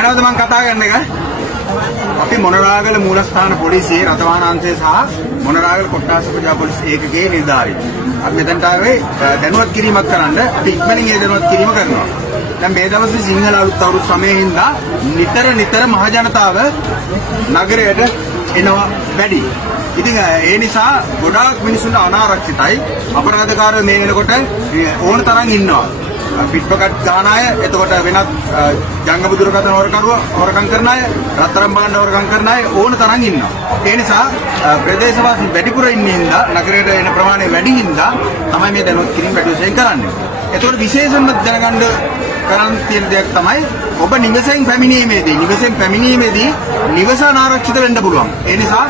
ඇනවද මං කතා කරන එක? අපි මොනරාගල මූලස්ථාන පොලිසියේ රථවාහන අංශය සහ මොනරාගල කොට්ටාස ප්‍රජා පොලිස් ඒකකයේ නිලධාරීන්. අපි මෙතනට ආවේ දැනුවත් කිරීමක් කරන්න. අපි ඉක්මනින් ඒ දැනුවත් කිරීම කරනවා. දැන් මේ දවස්වල සිංහල අලුත් අවුරුදු සමයේ හින්දා නිතර මහ ජනතාව නගරයට එනවා වැඩි. ඉතින් ඒ නිසා ගොඩාක් මිනිස්සුන්ට අනාරක්ෂිතයි. අපරාධකාරයෝ මේ වෙනකොට ඕන තරම් ඉන්නවා. පිටපකට් ගන්න අය, එතකොට වෙනත් ජංගම දුරකථන හොරකම් කරන අය, රත්තරන් භාණ්ඩ හොරකම් කරන අය ඕන තරම් ඉන්නවා. ඒ නිසා ප්‍රදේශවාසීන් වැඩිපුර ඉන්නේ හින්දා නගරයට එන ප්‍රමාණය වැඩි හින්දා තමයි මේ දැනුවත් කිරීම වැඩිවශයෙන් කරන්නේ. එතකොට විශේෂයෙන්ම දැනගන්න කරන්න තියෙන දෙයක් තමයි ඔබ නිවසෙන් පැමිණීමේදී නිවස අනාරක්ෂිත වෙන්න පුළුවන්. ඒ නිසා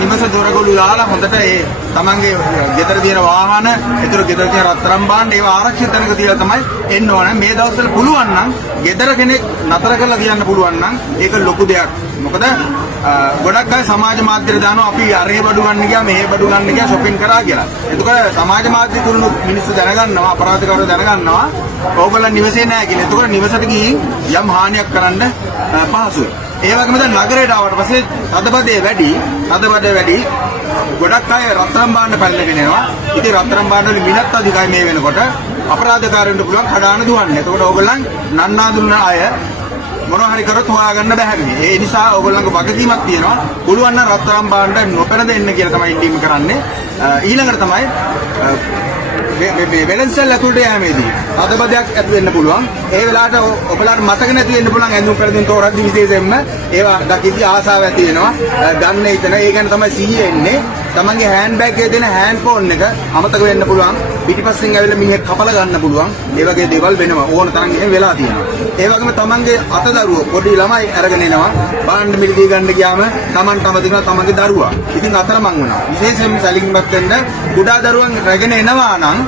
නිවස දොරගොළු දාලා හොඳට ඒ තමන්ගේ ගෙදර තියෙන වාහන, ඒතර ගෙදර තියෙන රත්තරන් භාණ්ඩ ඒවා ආරක්ෂිත තැනක තියලා තමයි එන්න ඕන. මේ දවස්වල පුළුවන් නම් ගෙදර කෙනෙක් නතර කරලා තියන්න පුළුවන් නම් ඒක ලොකු දෙයක්. මොකද ගොඩක් අය සමාජ මාධ්‍යට දානවා අපි අරේ බඩු ගන්න ගියා මෙහෙ බඩු ගන්න ගියා shopping කරා කියලා. එතකොට සමාජ මාධ්‍ය තුලින් මිනිස්සු දැනගන්නවා, අපරාධකාරයෝ දැනගන්නවා ඕගොල්ලෝ නිවසේ නැහැ කියලා. එතකොට නිවසට ගිහින් යම් හානියක් කරන්න පහසුයි. ඒ වගේම දැන් නගරයට ආවට පස්සේ තදබදේ වැඩි ගොඩක් අය රත්තරන් භාණ්ඩ පැලගෙන එනවා. ඉතින් රත්තරන් භාණ්ඩ වල මිලත් අධිකයි මේ වෙනකොට අපරාධකාරයන්ට පුළුවන් කඩාන දුවන්න. එතකොට ඕගොල්ලන් නන්නා දුන්න අය මොනවා හරි කරොත් හොයාගන්න බැහැ. ඒ නිසා ඕගොල්ලන්ගේ වගකීමක් තියෙනවා. පුළුවන් නම් රත්තරන් භාණ්ඩ නොපැන දෙන්න කියලා තමයි ඉල්ලීම කරන්නේ. ඊළඟට තමයි මේ වෙලන්සල් ඇතුළට යෑමේදී අදබදයක් ඇති වෙන්න පුළුවන්. ඒ වෙලාවට ඔබලාට මතක නැති වෙන්න පුළුවන් ඇඳුම් පෙරදින් තෝරද්දි විශේෂයෙන්ම ඒවා දකිද්දී ආසාව ඇති වෙනවා. ගන්න හිතන. ඒ ගැන තමයි සිහිය එන්නේ. තමන්ගේ හෑන්ඩ් බෑග් එකේ තියෙන හෑන්ඩ් ෆෝන් එක අමතක වෙන්න පුළුවන්. පිටිපස්සෙන් ඇවිල්ලා මිනිහෙක් කපලා ගන්න පුළුවන්. ඒ වගේ දේවල් වෙනවා. ඕන තරම් එහෙම වෙලා තියෙනවා. ඒ වගේම තමන්ගේ අතදරුවෝ පොඩි ළමයි අරගෙන එනවා. භාණ්ඩ මිලදී ගන්න ගියාම තමන්ට අමතකව තමන්ගේ දරුවා. ඉතින් අතරමං වෙනවා. විශේෂයෙන්ම සැලකිලිමත් වෙන්න කුඩා දරුවන් රැගෙන එනවා නම්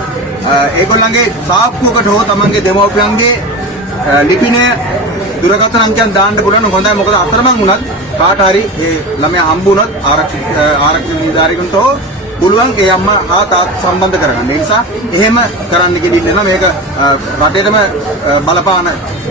ඒගොල්ලන්ගේ සාප්පුවකට හෝ තමන්ගේ දෙමව්පියන්ගේ ලිපිනය දුරකථන අංකයන් දාන්න පුළුවන්. හොඳයි. මොකද අතරමං වුණත් කාට හරි ඒ ළමයා හම්බ වුණොත් ආරක්ෂිත නිලධාරියෙකුට හෝ පුළුවන් ඒ අම්මා හා තාත්තා සම්බන්ධ කරගන්න. ඒ නිසා එහෙම කරන්න කියලා ඉන්නවා. මේක රටේටම බලපාන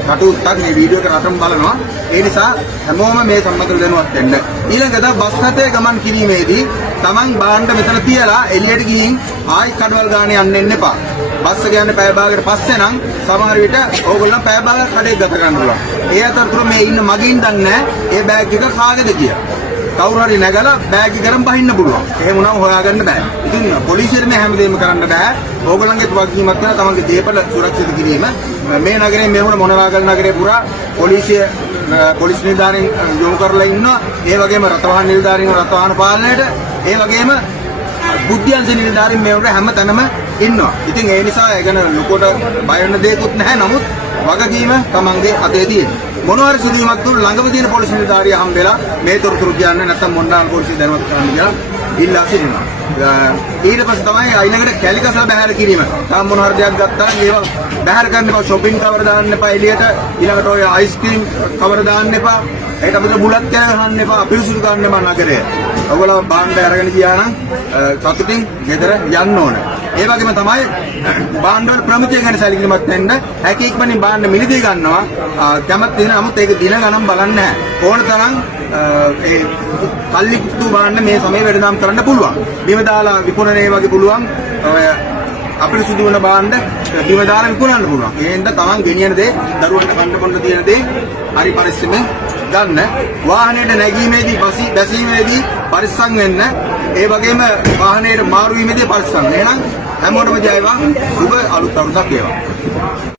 කටයුත්තක්. මේ වීඩියෝ එක රටම බලනවා. ඒ නිසා හැමෝම මේ සම්බන්ධව දැනුවත් වෙන්න. ඊළඟට බස් රථයේ ගමන් කිරීමේදී තමන් භාණ්ඩ මෙතන තියලා එළියට ගිහින් ආයි කඩවල් ගානේ යන්න එන්න එපා. බස් එක යන්නේ පැය භාගයකට පස්සේ නම් සමහර විට ඕගොල්ලෝ පැය භාගයක් කඩේ ගත ගන්න පුළුවන්. ඒ අතරතුර මේ ඉන්න මගින් දන්නේ ඒ බෑග් එක කාගේද කියලා. කවුරු හරි නැගලා බෑග් එක ගරන් බහින්න පුළුවන්. එහෙම වුණාම හොයාගන්න බෑ. ඉතින් පොලිසියට මේ හැමදේම කරන්න බෑ. ඕගොල්ලන්ගේ වගකීමක් වෙනවා තමන්ගේ දේපල සුරක්ෂිත කිරීම. මේ නගරේ මේ වුණ මොනරාගල නගරේ පුරා පොලිස් නිලධාරීන් යොමු කරලා ඉන්නවා. ඒ වගේම රථවාහන නිලධාරීන් රථවාහන පාලනයට, ඒ වගේම බුද්ධ්‍යංශ නිලධාරීන් මේ වගේ හැම තැනම ඉන්නවා. ඉතින් ඒ නිසා ඒ ගැන ලොකුට බය වෙන්න දෙයක්වත් නැහැ. නමුත් වගකීම තමන්ගේ අතේ තියෙනවා. මොනවා හරි සිදුවීමක් තුළ ළඟම තියෙන පොලිස් නිලධාරියා හම්බෙලා මේ තොරතුරු කියන්නේ නැත්නම් මොන්නාල් පොලිසිය දැනුවත් කරන්න කියලා ඉල්ලා සිටිනවා. ඊට පස්සේ තමයි ඊළඟට කැලිකසල බැහැර කිරීම. තාම මොනවා හරි දෙයක් ගත්තා නම් ඒවා බැහැර කරන්න එපා. shopping කවර දාන්න එපා එළියට. ඊළඟට ඔය අයිස්ක්‍රීම් කවර දාන්න එපා. ඒකට අපිට බුලත් කෑම ගන්න එපා. අපිරිසුදු ගන්න එපා නගරය. ඔයගොල්ලෝ භාණ්ඩ අරගෙන ගියා නම් සතුටින් ගෙදර යන්න ඕන. ඒ වගේම තමයි භාණ්ඩ වල ප්‍රමුඛය ගැන සැලකිලිමත් වෙන්න. හැකි ඉක්මනින් භාණ්ඩ මිලදී ගන්නවා. කැමති වෙන නමුත් ඒක දින ගණන් බලන්නේ නැහැ. ඕන තරම් ඒ පල්ලිකුතු භාණ්ඩ මේ සමයේ වැඩිනම් කරන්න පුළුවන්. බිම දාලා විකුණන ඒ වගේ පුළුවන්. අපිරිසුදු වෙන භාණ්ඩ බිම දාලා විකුණන්න පුළුවන්. ඒ හින්දා තමන් ගෙනියන දේ, දරුවන්ට කන්න බොන්න තියෙන දේ හරි පරිස්සමෙන් ගන්න. වාහනයට නැගීමේදී බැසීමේදී පරිස්සම් වෙන්න. ඒ වගේම වාහනයට මාරු වීමේදී පරිස්සම්. එහෙනම් හැමෝටම ජය වේවා. සුබ අලුත් අවුරුද්දක් වේවා.